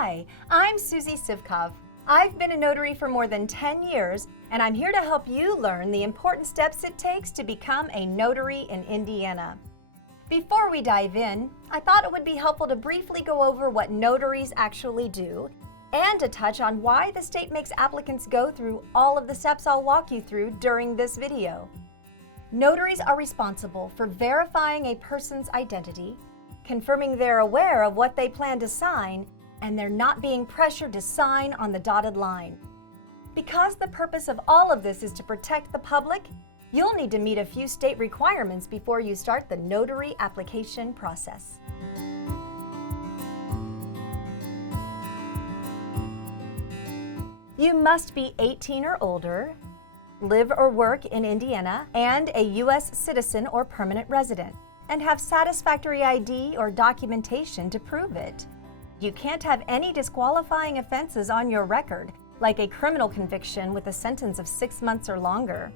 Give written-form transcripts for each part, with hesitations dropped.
Hi, I'm Susie Sivkov. I've been a notary for more than 10 years, and I'm here to help you learn the important steps it takes to become a notary in Indiana. Before we dive in, I thought it would be helpful to briefly go over what notaries actually do and to touch on why the state makes applicants go through all of the steps I'll walk you through during this video. Notaries are responsible for verifying a person's identity, confirming they're aware of what they plan to sign, and they're not being pressured to sign on the dotted line. Because the purpose of all of this is to protect the public, you'll need to meet a few state requirements before you start the notary application process. You must be 18 or older, live or work in Indiana, and a U.S. citizen or permanent resident, and have satisfactory ID or documentation to prove it. You can't have any disqualifying offenses on your record, like a criminal conviction with a sentence of 6 months or longer.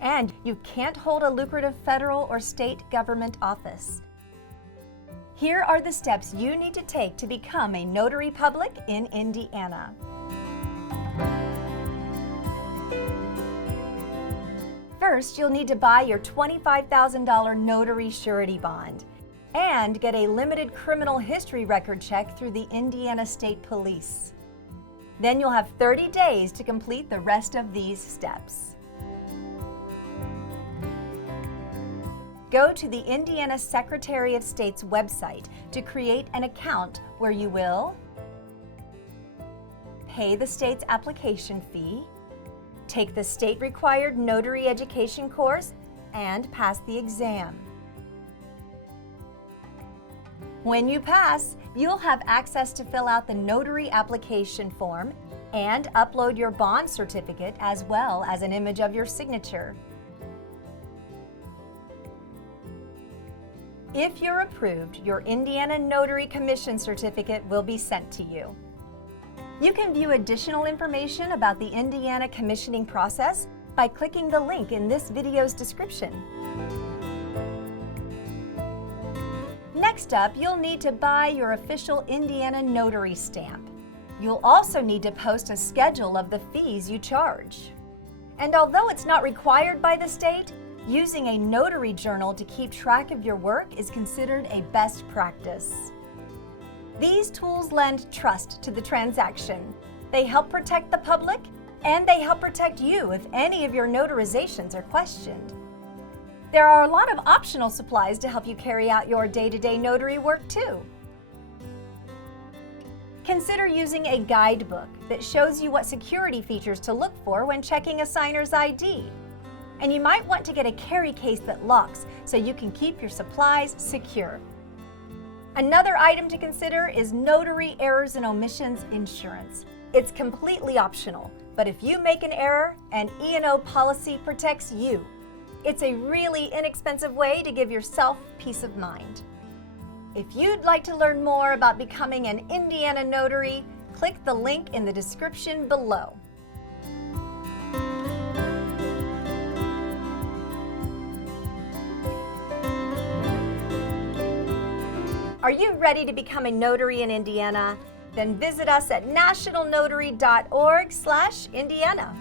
And you can't hold a lucrative federal or state government office. Here are the steps you need to take to become a notary public in Indiana. First, you'll need to buy your $25,000 notary surety bond and get a limited criminal history record check through the Indiana State Police. Then you'll have 30 days to complete the rest of these steps. Go to the Indiana Secretary of State's website to create an account where you will pay the state's application fee, take the state-required notary education course, and pass the exam. When you pass, you'll have access to fill out the notary application form and upload your bond certificate as well as an image of your signature. If you're approved, your Indiana Notary Commission certificate will be sent to you. You can view additional information about the Indiana commissioning process by clicking the link in this video's description. Next up, you'll need to buy your official Indiana notary stamp. You'll also need to post a schedule of the fees you charge. And although it's not required by the state, using a notary journal to keep track of your work is considered a best practice. These tools lend trust to the transaction. They help protect the public, and they help protect you if any of your notarizations are questioned. There are a lot of optional supplies to help you carry out your day-to-day notary work too. Consider using a guidebook that shows you what security features to look for when checking a signer's ID. And you might want to get a carry case that locks so you can keep your supplies secure. Another item to consider is notary errors and omissions insurance. It's completely optional, but if you make an error, an E&O policy protects you. It's a really inexpensive way to give yourself peace of mind. If you'd like to learn more about becoming an Indiana notary, click the link in the description below. Are you ready to become a notary in Indiana? Then visit us at nationalnotary.org/Indiana.